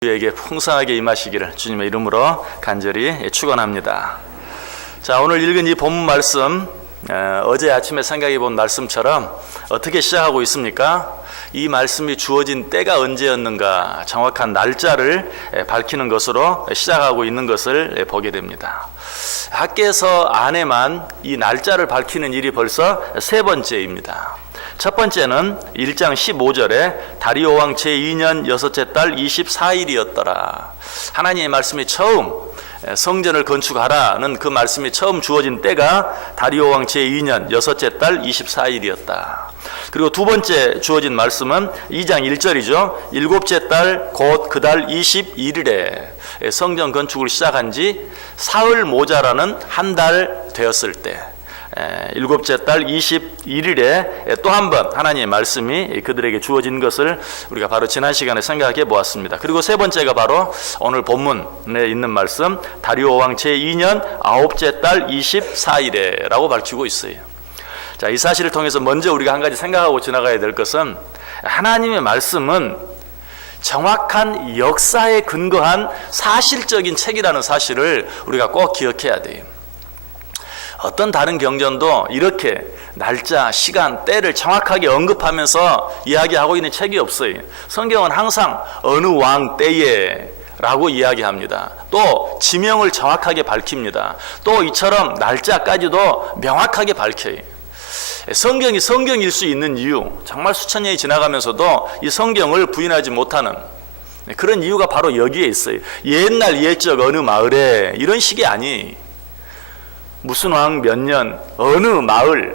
우리에게 풍성하게 임하시기를 주님의 이름으로 간절히 축원합니다. 자, 오늘 읽은 이 본문 말씀, 어제 아침에 생각해 본 말씀처럼 어떻게 시작하고 있습니까? 이 말씀이 주어진 때가 언제였는가 정확한 날짜를 밝히는 것으로 시작하고 있는 것을 보게 됩니다. 학개서 안에만 이 날짜를 밝히는 일이 벌써 세 번째입니다. 첫 번째는 1장 15절에 다리오 왕 제2년 여섯째 달 24일이었더라. 하나님의 말씀이 처음 성전을 건축하라는 그 말씀이 처음 주어진 때가 다리오 왕 제2년 여섯째 달 24일이었다. 그리고 두 번째 주어진 말씀은 2장 1절이죠. 일곱째 달 곧 그 달 21일에 성전 건축을 시작한 지 사흘 모자라는 한 달 되었을 때, 일곱째 달 21일에 또 한 번 하나님의 말씀이 그들에게 주어진 것을 우리가 바로 지난 시간에 생각해 보았습니다. 그리고 세 번째가 바로 오늘 본문에 있는 말씀, 다리오 왕 제2년 아홉째 달 24일에 라고 밝히고 있어요. 자, 이 사실을 통해서 먼저 우리가 한 가지 생각하고 지나가야 될 것은, 하나님의 말씀은 정확한 역사에 근거한 사실적인 책이라는 사실을 우리가 꼭 기억해야 돼요. 어떤 다른 경전도 이렇게 날짜, 시간, 때를 정확하게 언급하면서 이야기하고 있는 책이 없어요. 성경은 항상 어느 왕 때에 라고 이야기합니다. 또 지명을 정확하게 밝힙니다. 또 이처럼 날짜까지도 명확하게 밝혀요. 성경이 성경일 수 있는 이유, 정말 수천 년이 지나가면서도 이 성경을 부인하지 못하는 그런 이유가 바로 여기에 있어요. 옛날 옛적 어느 마을에 이런 식이 아니, 무슨 왕 몇 년, 어느 마을,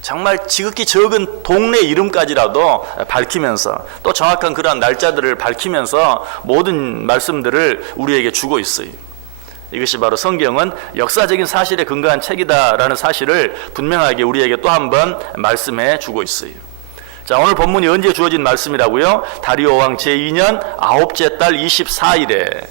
정말 지극히 적은 동네 이름까지라도 밝히면서 또 정확한 그러한 날짜들을 밝히면서 모든 말씀들을 우리에게 주고 있어요. 이것이 바로 성경은 역사적인 사실에 근거한 책이다라는 사실을 분명하게 우리에게 또 한 번 말씀해 주고 있어요. 자, 오늘 본문이 언제 주어진 말씀이라고요? 다리오 왕 제2년 아홉째 달 24일에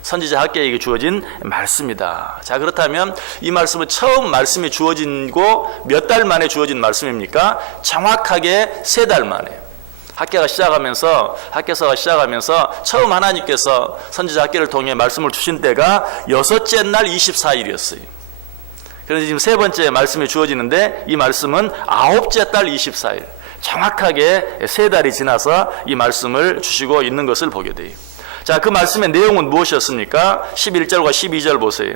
선지자 학개에게 주어진 말씀이다. 자, 그렇다면 이 말씀은 처음 말씀이 주어진고 몇 달 만에 주어진 말씀입니까? 정확하게 3달 만에. 학개서가 시작하면서 처음 하나님께서 선지자 학개를 통해 말씀을 주신 때가 여섯째 날 24일이었어요. 그런데 지금 세 번째 말씀이 주어지는데 이 말씀은 아홉째 달 24일. 정확하게 3달이 지나서 이 말씀을 주시고 있는 것을 보게 돼요. 자, 그 말씀의 내용은 무엇이었습니까? 11절과 12절 보세요.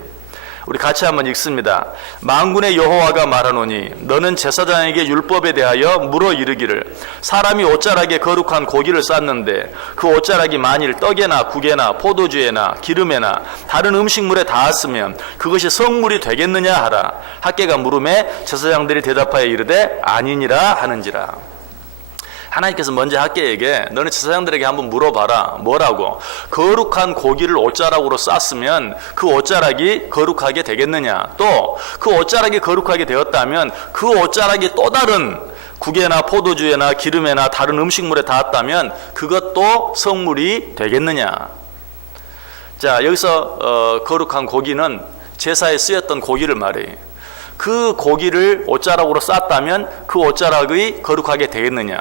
우리 같이 한번 읽습니다. 만군의 여호와가 말하노니 너는 제사장에게 율법에 대하여 물어 이르기를, 사람이 옷자락에 거룩한 고기를 쌌는데 그 옷자락이 만일 떡에나 국에나 포도주에나 기름에나 다른 음식물에 닿았으면 그것이 성물이 되겠느냐 하라. 학개가 물음에 제사장들이 대답하여 이르되 아니니라 하는지라. 하나님께서 먼저 학개에게 너는 제사장들에게 한번 물어봐라. 뭐라고? 거룩한 고기를 옷자락으로 쌌으면 그 옷자락이 거룩하게 되겠느냐? 또 그 옷자락이 거룩하게 되었다면 그 옷자락이 또 다른 국에나 포도주에나 기름에나 다른 음식물에 닿았다면 그것도 성물이 되겠느냐? 자, 여기서 거룩한 고기는 제사에 쓰였던 고기를 말해요. 그 고기를 옷자락으로 쌌다면 그 옷자락이 거룩하게 되겠느냐?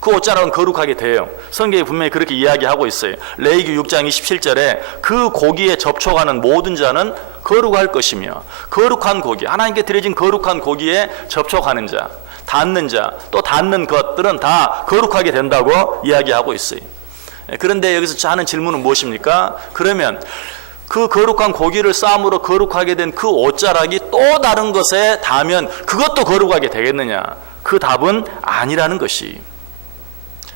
그 옷자락은 거룩하게 돼요. 성경이 분명히 그렇게 이야기하고 있어요. 레위기 6장 27절에 그 고기에 접촉하는 모든 자는 거룩할 것이며, 거룩한 고기, 하나님께 드려진 거룩한 고기에 접촉하는 자, 닿는 자, 또 닿는 것들은 다 거룩하게 된다고 이야기하고 있어요. 그런데 여기서 하는 질문은 무엇입니까? 그러면 그 거룩한 고기를 쌈으로 거룩하게 된 그 옷자락이 또 다른 것에 닿으면 그것도 거룩하게 되겠느냐? 그 답은 아니라는 것이.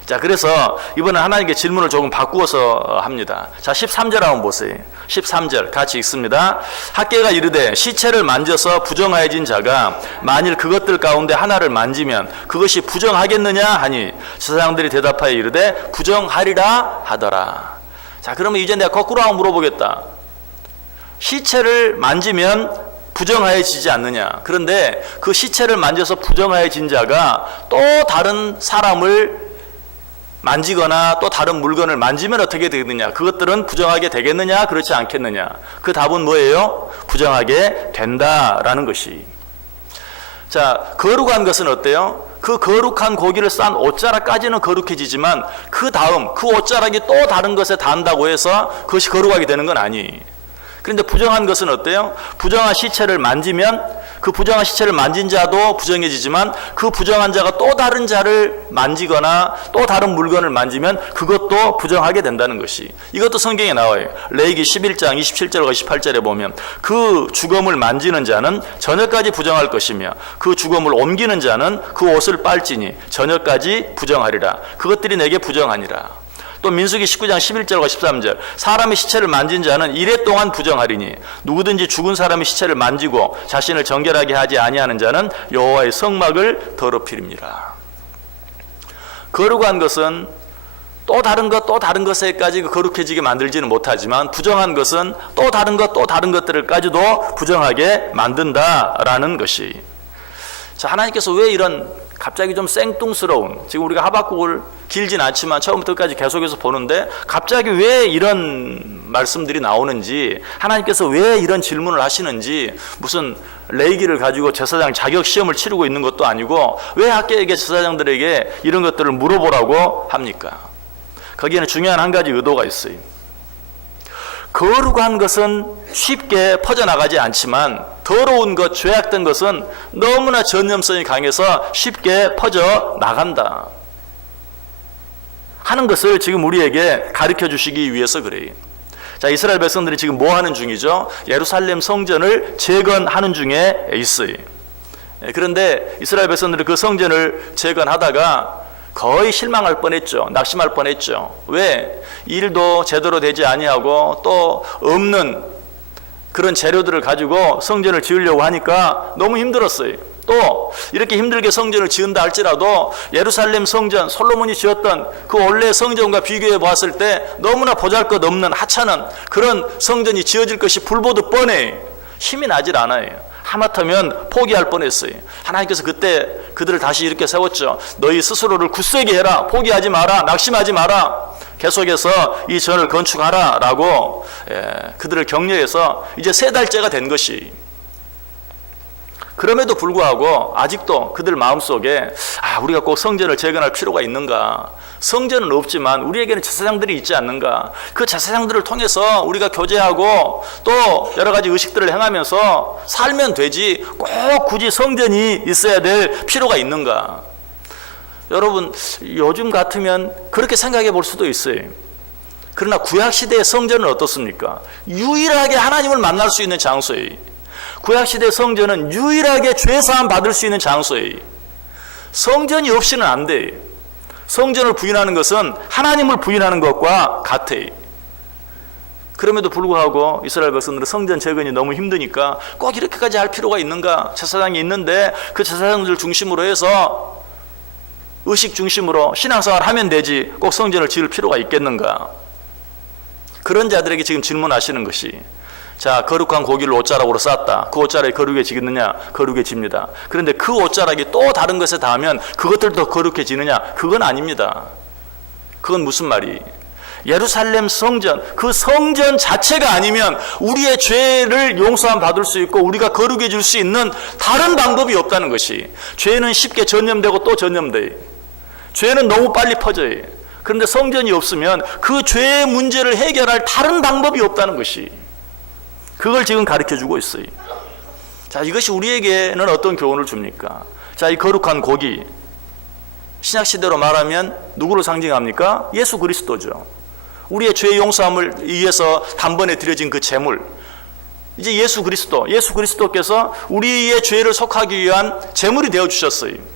자, 그래서 이번에 하나님께 질문을 조금 바꾸어서 합니다. 자, 13절 한번 보세요. 13절 같이 읽습니다. 학개가 이르되 시체를 만져서 부정하여진 자가 만일 그것들 가운데 하나를 만지면 그것이 부정하겠느냐 하니 제사장들이 대답하여 이르되 부정하리라 하더라. 자, 그러면 이제 내가 거꾸로 한번 물어보겠다. 시체를 만지면 부정하여지지 않느냐? 그런데 그 시체를 만져서 부정하여진 자가 또 다른 사람을 만지거나 또 다른 물건을 만지면 어떻게 되겠느냐? 그것들은 부정하게 되겠느냐? 그렇지 않겠느냐? 그 답은 뭐예요? 부정하게 된다라는 것이. 자, 거룩한 것은 어때요? 그 거룩한 고기를 싼 옷자락까지는 거룩해지지만 그 다음 그 옷자락이 또 다른 것에 닿는다고 해서 그것이 거룩하게 되는 건 아니에요. 그런데 부정한 것은 어때요? 부정한 시체를 만지면 그 부정한 시체를 만진 자도 부정해지지만 그 부정한 자가 또 다른 자를 만지거나 또 다른 물건을 만지면 그것도 부정하게 된다는 것이, 이것도 성경에 나와요. 레위기 11장 27절과 28절에 보면 그 주검을 만지는 자는 저녁까지 부정할 것이며 그 주검을 옮기는 자는 그 옷을 빨지니 저녁까지 부정하리라. 그것들이 내게 부정하니라. 또 민수기 19장 11절과 13절 사람의 시체를 만진 자는 이래 동안 부정하리니 누구든지 죽은 사람의 시체를 만지고 자신을 정결하게 하지 아니하는 자는 여호와의 성막을 더럽히리라. 거룩한 것은 또 다른 것에까지 거룩해지게 만들지는 못하지만 부정한 것은 또 다른 것들을까지도 부정하게 만든다라는 것이, 자, 하나님께서 왜 이런 갑자기 좀 생뚱스러운, 지금 우리가 하박국을 길진 않지만 처음부터 끝까지 계속해서 보는데 갑자기 왜 이런 말씀들이 나오는지, 하나님께서 왜 이런 질문을 하시는지, 무슨 레위기를 가지고 제사장 자격 시험을 치르고 있는 것도 아니고 왜 학교에게 제사장들에게 이런 것들을 물어보라고 합니까? 거기에는 중요한 한 가지 의도가 있어요. 거룩한 것은 쉽게 퍼져나가지 않지만 더러운 것, 죄악된 것은 너무나 전염성이 강해서 쉽게 퍼져나간다 하는 것을 지금 우리에게 가르쳐 주시기 위해서 그래요. 자, 이스라엘 백성들이 지금 뭐 하는 중이죠? 예루살렘 성전을 재건하는 중에 있어요. 그런데 이스라엘 백성들이 그 성전을 재건하다가 거의 실망할 뻔했죠. 낙심할 뻔했죠. 왜? 일도 제대로 되지 아니하고 또 없는 그런 재료들을 가지고 성전을 지으려고 하니까 너무 힘들었어요. 또 이렇게 힘들게 성전을 지은다 할지라도 예루살렘 성전, 솔로몬이 지었던 그 원래 성전과 비교해 보았을 때 너무나 보잘것없는 하찮은 그런 성전이 지어질 것이 불보듯 뻔해. 힘이 나질 않아요. 하마터면 포기할 뻔했어요. 하나님께서 그때 그들을 다시 이렇게 세웠죠. 너희 스스로를 굳세게 해라. 포기하지 마라. 낙심하지 마라. 계속해서 이 전을 건축하라 라고 그들을 격려해서 이제 3달째가 된 것이, 그럼에도 불구하고 아직도 그들 마음속에 우리가 꼭 성전을 재건할 필요가 있는가? 성전은 없지만 우리에게는 제사장들이 있지 않는가? 그 제사장들을 통해서 우리가 교제하고 또 여러 가지 의식들을 행하면서 살면 되지 꼭 굳이 성전이 있어야 될 필요가 있는가? 여러분, 요즘 같으면 그렇게 생각해 볼 수도 있어요. 그러나 구약시대의 성전은 어떻습니까? 유일하게 하나님을 만날 수 있는 장소예요. 구약시대 성전은 유일하게 죄사함 받을 수 있는 장소예요. 성전이 없이는 안 돼요. 성전을 부인하는 것은 하나님을 부인하는 것과 같아요. 그럼에도 불구하고 이스라엘 백성들은 성전 재건이 너무 힘드니까 꼭 이렇게까지 할 필요가 있는가? 제사장이 있는데 그 제사장들 중심으로 해서 의식 중심으로 신앙생활을 하면 되지 꼭 성전을 지을 필요가 있겠는가? 그런 자들에게 지금 질문하시는 것이, 자, 거룩한 고기를 옷자락으로 쌌다. 그 옷자락이 거룩해지겠느냐? 거룩해집니다. 그런데 그 옷자락이 또 다른 것에 닿으면 그것들도 거룩해지느냐? 그건 아닙니다. 그건 무슨 말이? 예루살렘 성전, 그 성전 자체가 아니면 우리의 죄를 용서함 받을 수 있고 우리가 거룩해질 수 있는 다른 방법이 없다는 것이, 죄는 쉽게 전염되고 또 전염돼요. 죄는 너무 빨리 퍼져요. 그런데 성전이 없으면 그 죄의 문제를 해결할 다른 방법이 없다는 것이, 그걸 지금 가르쳐주고 있어요. 자, 이것이 우리에게는 어떤 교훈을 줍니까? 자, 이 거룩한 고기, 신약시대로 말하면 누구를 상징합니까? 예수 그리스도죠. 우리의 죄 용서함을 위해서 단번에 드려진 그 제물, 이제 예수 그리스도께서 우리의 죄를 속하기 위한 제물이 되어주셨어요.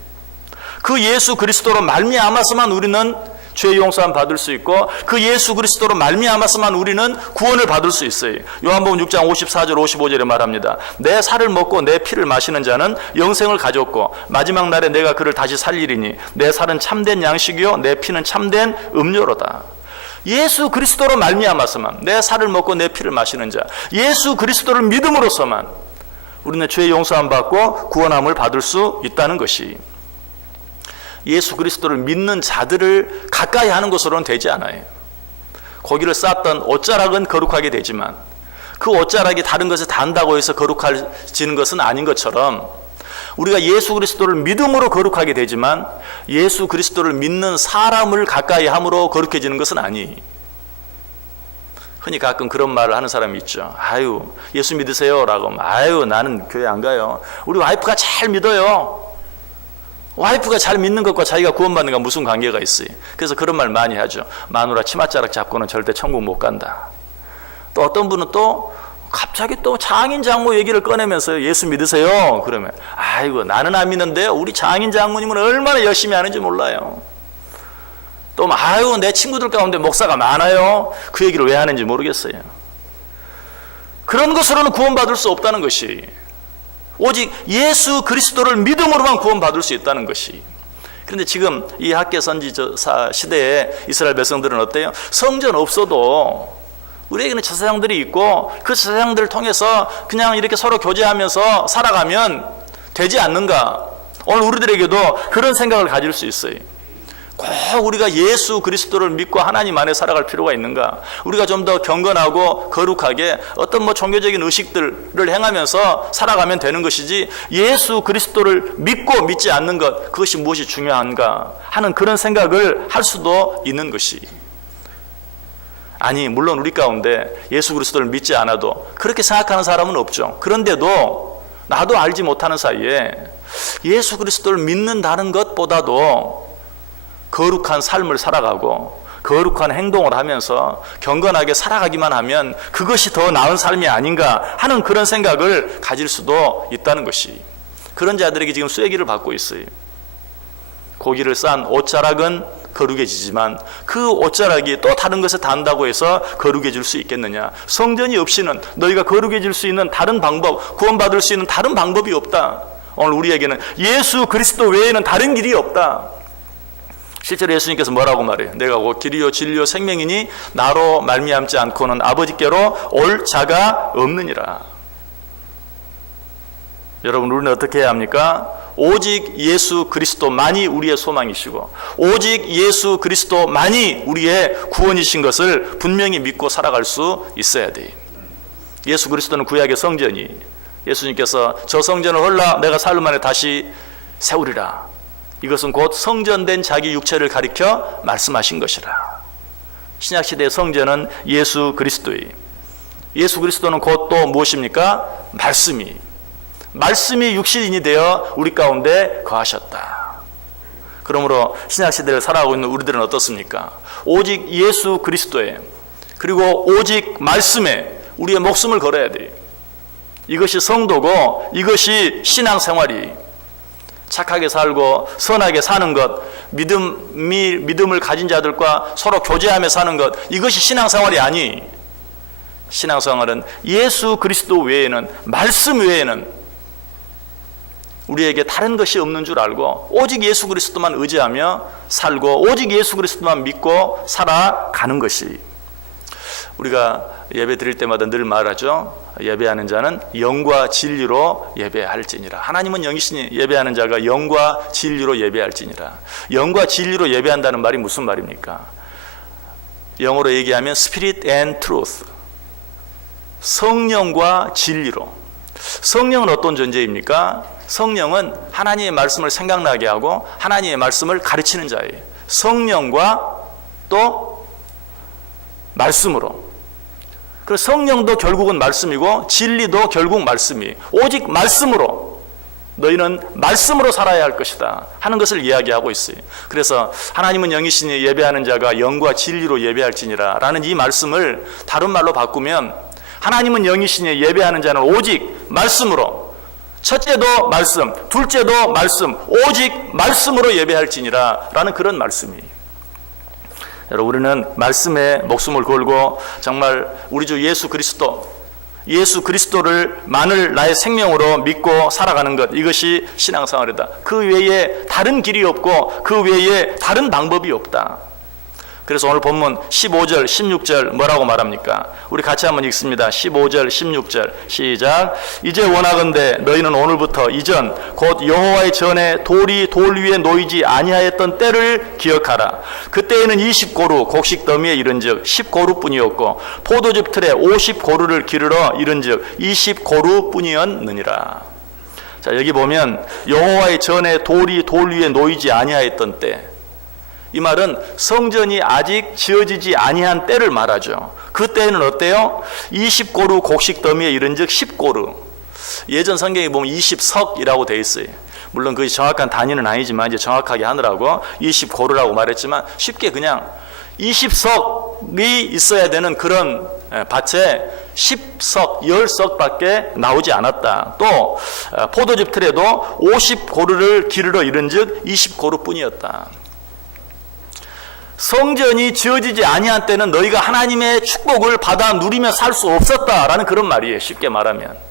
그 예수 그리스도로 말미암아서만 우리는 죄 용서함 받을 수 있고 그 예수 그리스도로 말미암아서만 우리는 구원을 받을 수 있어요. 요한복음 6장 54절 55절에 말합니다. 내 살을 먹고 내 피를 마시는 자는 영생을 가졌고 마지막 날에 내가 그를 다시 살리리니 내 살은 참된 양식이요 내 피는 참된 음료로다. 예수 그리스도로 말미암아서만, 내 살을 먹고 내 피를 마시는 자, 예수 그리스도를 믿음으로서만 우리는 죄 용서함 받고 구원함을 받을 수 있다는 것이, 예수 그리스도를 믿는 자들을 가까이 하는 것으로는 되지 않아요. 고기를 쌌던 옷자락은 거룩하게 되지만 그 옷자락이 다른 것에 닿는다고 해서 거룩해지는 것은 아닌 것처럼, 우리가 예수 그리스도를 믿음으로 거룩하게 되지만 예수 그리스도를 믿는 사람을 가까이 함으로 거룩해지는 것은 아니. 흔히 가끔 그런 말을 하는 사람이 있죠. 아유, 예수 믿으세요 라고 하면, 아유, 나는 교회 안 가요. 우리 와이프가 잘 믿어요. 와이프가 잘 믿는 것과 자기가 구원받는 건 무슨 관계가 있어요. 그래서 그런 말 많이 하죠. 마누라 치맛자락 잡고는 절대 천국 못 간다. 또 어떤 분은 또 갑자기 또 장인 장모 얘기를 꺼내면서 예수 믿으세요 그러면, 아이고 나는 안 믿는데요, 우리 장인 장모님은 얼마나 열심히 하는지 몰라요. 또 아유, 내 친구들 가운데 목사가 많아요. 그 얘기를 왜 하는지 모르겠어요. 그런 것으로는 구원받을 수 없다는 것이, 오직 예수 그리스도를 믿음으로만 구원받을 수 있다는 것이. 그런데 지금 이 학계 선지자 시대에 이스라엘 백성들은 어때요? 성전 없어도 우리에게는 제사장들이 있고 그 제사장들을 통해서 그냥 이렇게 서로 교제하면서 살아가면 되지 않는가? 오늘 우리들에게도 그런 생각을 가질 수 있어요. 꼭 우리가 예수 그리스도를 믿고 하나님 안에 살아갈 필요가 있는가? 우리가 좀 더 경건하고 거룩하게 어떤 종교적인 의식들을 행하면서 살아가면 되는 것이지, 예수 그리스도를 믿고 믿지 않는 것, 그것이 무엇이 중요한가 하는 그런 생각을 할 수도 있는 것이. 아니, 물론 우리 가운데 예수 그리스도를 믿지 않아도 그렇게 생각하는 사람은 없죠. 그런데도 나도 알지 못하는 사이에 예수 그리스도를 믿는다는 것보다도 거룩한 삶을 살아가고 거룩한 행동을 하면서 경건하게 살아가기만 하면 그것이 더 나은 삶이 아닌가 하는 그런 생각을 가질 수도 있다는 것이, 그런 자들에게 지금 쐐기를 받고 있어요. 고기를 싼 옷자락은 거룩해지지만 그 옷자락이 또 다른 것에 닿는다고 해서 거룩해질 수 있겠느냐? 성전이 없이는 너희가 거룩해질 수 있는 다른 방법, 구원받을 수 있는 다른 방법이 없다. 오늘 우리에게는 예수 그리스도 외에는 다른 길이 없다. 실제로 예수님께서 뭐라고 말해요? 내가 곧 길이요 진리요 생명이니 나로 말미암지 않고는 아버지께로 올 자가 없느니라. 여러분, 우리는 어떻게 해야 합니까? 오직 예수 그리스도만이 우리의 소망이시고 오직 예수 그리스도만이 우리의 구원이신 것을 분명히 믿고 살아갈 수 있어야 돼요. 예수 그리스도는 구약의 성전이, 예수님께서 저 성전을 헐라 내가 사흘 만에 다시 세우리라, 이것은 곧 성전된 자기 육체를 가리켜 말씀하신 것이라. 신약시대의 성전은 예수 그리스도예요. 예수 그리스도는 곧 또 무엇입니까? 말씀이 육신이 되어 우리 가운데 거하셨다. 그러므로 신약시대를 살아가고 있는 우리들은 어떻습니까? 오직 예수 그리스도에, 그리고 오직 말씀에 우리의 목숨을 걸어야 돼요. 이것이 성도고 이것이 신앙생활이, 착하게 살고 선하게 사는 것, 믿음을 가진 자들과 서로 교제하며 사는 것, 이것이 신앙생활이 아니. 신앙생활은 예수 그리스도 외에는, 말씀 외에는 우리에게 다른 것이 없는 줄 알고 오직 예수 그리스도만 의지하며 살고 오직 예수 그리스도만 믿고 살아가는 것이, 우리가 예배 드릴 때마다 늘 말하죠. 예배하는 자는 영과 진리로 예배할지니라. 하나님은 영이시니 예배하는 자가 영과 진리로 예배할지니라. 영과 진리로 예배한다는 말이 무슨 말입니까? 영어로 얘기하면 Spirit and Truth, 성령과 진리로. 성령은 어떤 존재입니까? 성령은 하나님의 말씀을 생각나게 하고 하나님의 말씀을 가르치는 자예요. 성령과 또 말씀으로. 그래서 성령도 결국은 말씀이고 진리도 결국 말씀이, 오직 말씀으로, 너희는 말씀으로 살아야 할 것이다 하는 것을 이야기하고 있어요. 그래서 하나님은 영이시니 예배하는 자가 영과 진리로 예배할지니라 라는 이 말씀을 다른 말로 바꾸면, 하나님은 영이시니 예배하는 자는 오직 말씀으로, 첫째도 말씀, 둘째도 말씀, 오직 말씀으로 예배할지니라 라는 그런 말씀이에요. 여러분, 우리는 말씀에 목숨을 걸고 정말 우리 주 예수 그리스도를 만을 나의 생명으로 믿고 살아가는 것, 이것이 신앙생활이다. 그 외에 다른 길이 없고 그 외에 다른 방법이 없다. 그래서 오늘 본문 15절, 16절 뭐라고 말합니까? 우리 같이 한번 읽습니다. 15절, 16절 시작. 이제 원하건대 너희는 오늘부터 이전 곧 여호와의 전에 돌이 돌 위에 놓이지 아니하였던 때를 기억하라. 그때에는 20고루 곡식 더미에 이른즉 10고루뿐이었고 포도즙 틀에 50고루를 기르러 이른즉 20고루뿐이었느니라. 자, 여기 보면 여호와의 전에 돌이 돌 위에 놓이지 아니하였던 때, 이 말은 성전이 아직 지어지지 아니한 때를 말하죠. 그 때는 어때요? 20고루 곡식 더미에 이른즉 10고루. 예전 성경에 보면 20석이라고 되어 있어요. 물론 그게 정확한 단위는 아니지만 이제 정확하게 하느라고 20고루라고 말했지만, 쉽게 그냥 20석이 있어야 되는 그런 밭에 10석, 10석밖에 나오지 않았다. 또 포도즙 틀에도 50고루를 기르러 이른즉 20고루뿐이었다. 성전이 지어지지 아니한 때는 너희가 하나님의 축복을 받아 누리며 살 수 없었다라는 그런 말이에요. 쉽게 말하면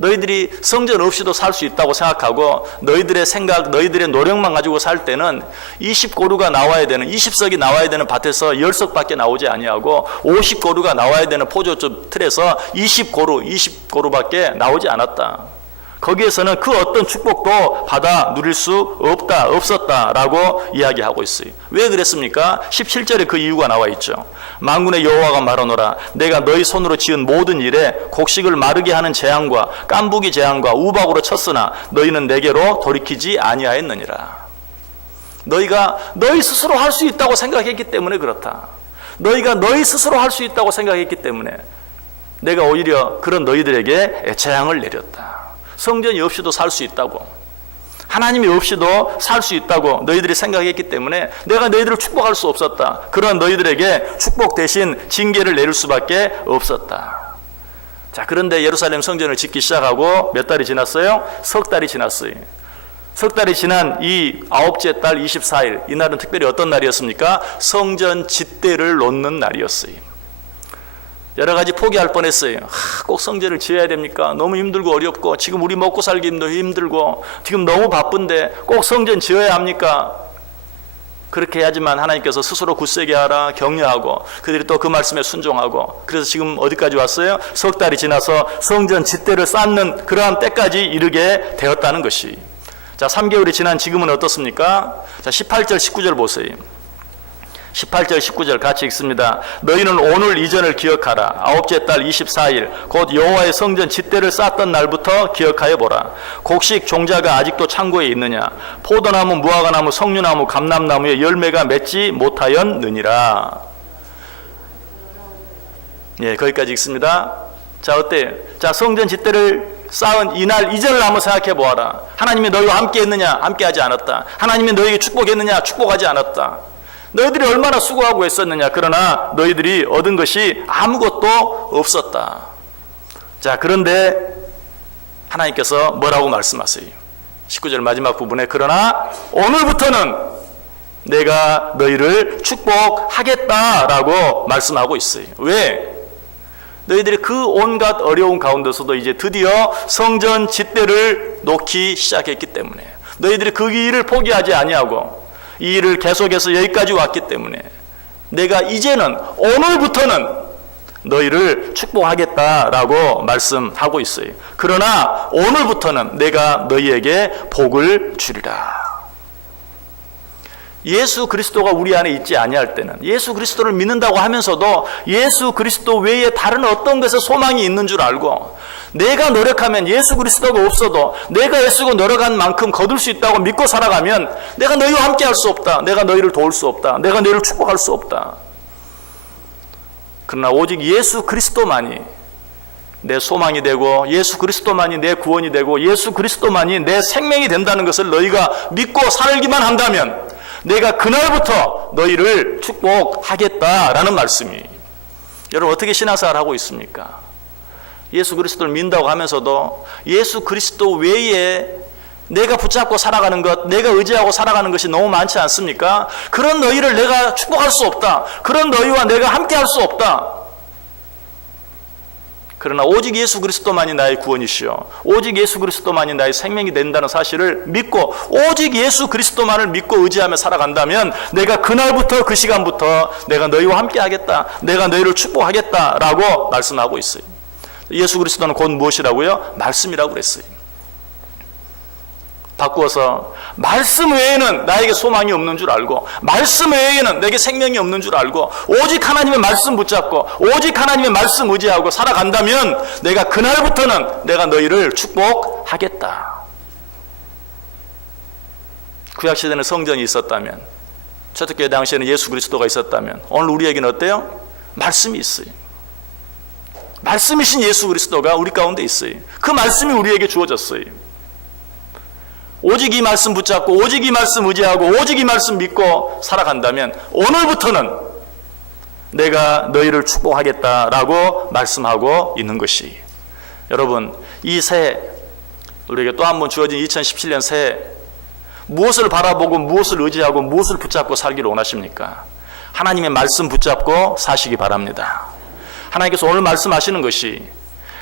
너희들이 성전 없이도 살 수 있다고 생각하고 너희들의 생각, 너희들의 노력만 가지고 살 때는 20고루가 나와야 되는, 20석이 나와야 되는 밭에서 10석밖에 나오지 아니하고 50고루가 나와야 되는 포도즙 틀에서 20고루밖에 나오지 않았다. 거기에서는 그 어떤 축복도 받아 누릴 수 없었다라고 이야기하고 있어요. 왜 그랬습니까? 17절에 그 이유가 나와 있죠. 만군의 여호와가 말하노라, 내가 너희 손으로 지은 모든 일에 곡식을 마르게 하는 재앙과 깐부기 재앙과 우박으로 쳤으나 너희는 내게로 돌이키지 아니하였느니라. 너희가 너희 스스로 할 수 있다고 생각했기 때문에 그렇다. 너희가 너희 스스로 할 수 있다고 생각했기 때문에 내가 오히려 그런 너희들에게 재앙을 내렸다. 성전이 없이도 살 수 있다고, 하나님이 없이도 살 수 있다고 너희들이 생각했기 때문에 내가 너희들을 축복할 수 없었다. 그런 너희들에게 축복 대신 징계를 내릴 수밖에 없었다. 자, 그런데 예루살렘 성전을 짓기 시작하고 몇 달이 지났어요? 석 달이 지났어요. 석 달이 지난 이 아홉째 달 24일, 이날은 특별히 어떤 날이었습니까? 성전 짓대를 놓는 날이었어요. 여러 가지 포기할 뻔했어요. 꼭 성전을 지어야 됩니까? 너무 힘들고 어렵고, 지금 우리 먹고 살기 힘들고, 지금 너무 바쁜데 꼭 성전 지어야 합니까? 그렇게 해야지만 하나님께서 스스로 굳세게 하라 격려하고, 그들이 또 그 말씀에 순종하고, 그래서 지금 어디까지 왔어요? 석 달이 지나서 성전 짓대를 쌓는 그러한 때까지 이르게 되었다는 것이. 자, 3개월이 지난 지금은 어떻습니까? 자, 18절 19절 보세요. 18절 19절 같이 읽습니다. 너희는 오늘 이전을 기억하라. 아홉째 달 24일 곧 여호와의 성전 짓대를 쌓던 날부터 기억하여 보라. 곡식 종자가 아직도 창고에 있느냐? 포도나무, 무화과나무, 석류나무, 감람나무에 열매가 맺지 못하였느니라. 예, 거기까지 읽습니다. 자, 어때요? 자, 성전 짓대를 쌓은 이날 이전을 한번 생각해 보아라. 하나님이 너희와 함께 했느냐? 함께 하지 않았다. 하나님이 너희에게 축복했느냐? 축복하지 않았다. 너희들이 얼마나 수고하고 했었느냐? 그러나 너희들이 얻은 것이 아무것도 없었다. 자, 그런데 하나님께서 뭐라고 말씀하세요? 19절 마지막 부분에 그러나 오늘부터는 내가 너희를 축복하겠다라고 말씀하고 있어요. 왜? 너희들이 그 온갖 어려운 가운데서도 이제 드디어 성전 짓대를 놓기 시작했기 때문에, 너희들이 그 일을 포기하지 아니하고 이 일을 계속해서 여기까지 왔기 때문에 내가 이제는 오늘부터는 너희를 축복하겠다라고 말씀하고 있어요. 그러나 오늘부터는 내가 너희에게 복을 주리라. 예수 그리스도가 우리 안에 있지 아니할 때는, 예수 그리스도를 믿는다고 하면서도 예수 그리스도 외에 다른 어떤 것에 소망이 있는 줄 알고, 내가 노력하면 예수 그리스도가 없어도 내가 애쓰고 노력한 만큼 거둘 수 있다고 믿고 살아가면 내가 너희와 함께 할 수 없다. 내가 너희를 도울 수 없다. 내가 너희를 축복할 수 없다. 그러나 오직 예수 그리스도만이 내 소망이 되고, 예수 그리스도만이 내 구원이 되고, 예수 그리스도만이 내 생명이 된다는 것을 너희가 믿고 살기만 한다면 내가 그날부터 너희를 축복하겠다라는 말씀이. 여러분, 어떻게 신앙생활을 하고 있습니까? 예수 그리스도를 믿는다고 하면서도 예수 그리스도 외에 내가 붙잡고 살아가는 것, 내가 의지하고 살아가는 것이 너무 많지 않습니까? 그런 너희를 내가 축복할 수 없다. 그런 너희와 내가 함께 할 수 없다. 그러나 오직 예수 그리스도만이 나의 구원이시여, 오직 예수 그리스도만이 나의 생명이 된다는 사실을 믿고, 오직 예수 그리스도만을 믿고 의지하며 살아간다면 내가 그날부터, 그 시간부터 내가 너희와 함께 하겠다, 내가 너희를 축복하겠다라고 말씀하고 있어요. 예수 그리스도는 곧 무엇이라고요? 말씀이라고 그랬어요. 바꾸어서 말씀 외에는 나에게 소망이 없는 줄 알고, 말씀 외에는 내게 생명이 없는 줄 알고, 오직 하나님의 말씀 붙잡고 오직 하나님의 말씀 의지하고 살아간다면 내가 그날부터는 내가 너희를 축복하겠다. 구약시대는 성전이 있었다면, 초대교회 당시에는 예수 그리스도가 있었다면, 오늘 우리에게는 어때요? 말씀이 있어요. 말씀이신 예수 그리스도가 우리 가운데 있어요. 그 말씀이 우리에게 주어졌어요. 오직 이 말씀 붙잡고 오직 이 말씀 의지하고 오직 이 말씀 믿고 살아간다면 오늘부터는 내가 너희를 축복하겠다라고 말씀하고 있는 것이, 여러분, 이 새해 우리에게 또 한 번 주어진 2017년 새해 무엇을 바라보고 무엇을 의지하고 무엇을 붙잡고 살기를 원하십니까? 하나님의 말씀 붙잡고 사시기 바랍니다. 하나님께서 오늘 말씀하시는 것이,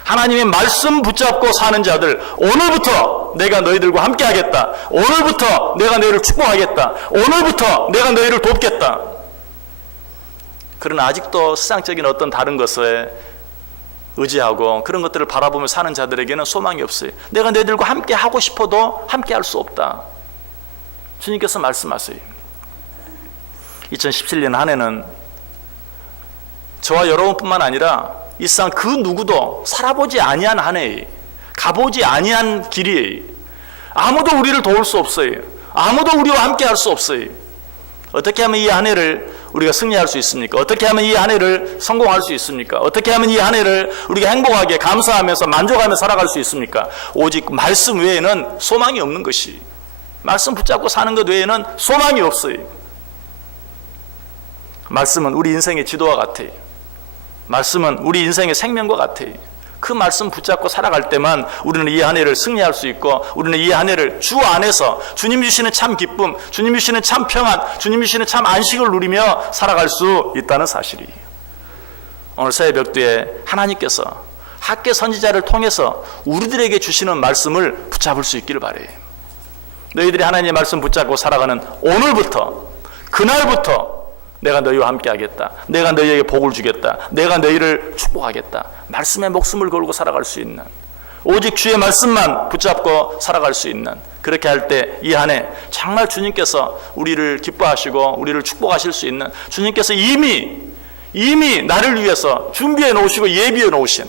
하나님의 말씀 붙잡고 사는 자들, 오늘부터 내가 너희들과 함께 하겠다. 오늘부터 내가 너희를 축복하겠다. 오늘부터 내가 너희를 돕겠다. 그러나 아직도 세상적인 어떤 다른 것에 의지하고 그런 것들을 바라보며 사는 자들에게는 소망이 없어요. 내가 너희들과 함께 하고 싶어도 함께 할 수 없다. 주님께서 말씀하세요. 2017년 한 해는 저와 여러분뿐만 아니라 이 세상 그 누구도 살아보지 아니한 한 해에, 가보지 아니한 길이에요. 아무도 우리를 도울 수 없어요. 아무도 우리와 함께 할 수 없어요. 어떻게 하면 이 한 해를 우리가 승리할 수 있습니까? 어떻게 하면 이 한 해를 성공할 수 있습니까? 어떻게 하면 이 한 해를 우리가 행복하게 감사하면서 만족하며 살아갈 수 있습니까? 오직 말씀 외에는 소망이 없는 것이, 말씀 붙잡고 사는 것 외에는 소망이 없어요. 말씀은 우리 인생의 지도와 같아요. 말씀은 우리 인생의 생명과 같아요. 그 말씀 붙잡고 살아갈 때만 우리는 이 한 해를 승리할 수 있고, 우리는 이 한 해를 주 안에서 주님 주시는 참 기쁨, 주님 주시는 참 평안, 주님 주시는 참 안식을 누리며 살아갈 수 있다는 사실이에요. 오늘 새해 벽두에 하나님께서 학계 선지자를 통해서 우리들에게 주시는 말씀을 붙잡을 수 있기를 바라요. 너희들이 하나님의 말씀 붙잡고 살아가는 오늘부터, 그날부터 내가 너희와 함께 하겠다. 내가 너희에게 복을 주겠다. 내가 너희를 축복하겠다. 말씀에 목숨을 걸고 살아갈 수 있는, 오직 주의 말씀만 붙잡고 살아갈 수 있는, 그렇게 할 때 이 한 해 정말 주님께서 우리를 기뻐하시고 우리를 축복하실 수 있는, 주님께서 이미 나를 위해서 준비해 놓으시고 예비해 놓으신,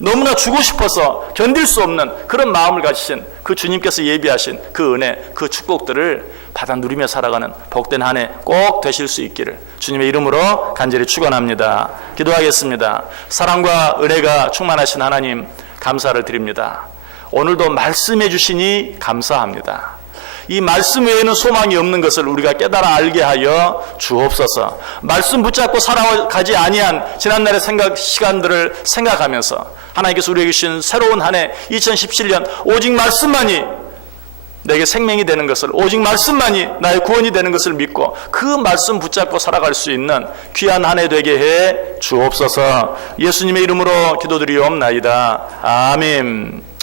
너무나 주고 싶어서 견딜 수 없는 그런 마음을 가지신 그 주님께서 예비하신 그 은혜, 그 축복들을 받아 누리며 살아가는 복된 한 해 꼭 되실 수 있기를 주님의 이름으로 간절히 축원합니다. 기도하겠습니다. 사랑과 은혜가 충만하신 하나님, 감사를 드립니다. 오늘도 말씀해 주시니 감사합니다. 이 말씀 외에는 소망이 없는 것을 우리가 깨달아 알게 하여 주옵소서. 말씀 붙잡고 살아가지 아니한 지난날의 시간들을 생각하면서 하나님께서 우리에게 주신 새로운 한 해 2017년, 오직 말씀만이 내게 생명이 되는 것을, 오직 말씀만이 나의 구원이 되는 것을 믿고 그 말씀 붙잡고 살아갈 수 있는 귀한 한 해 되게 해 주옵소서. 예수님의 이름으로 기도드리옵나이다. 아멘.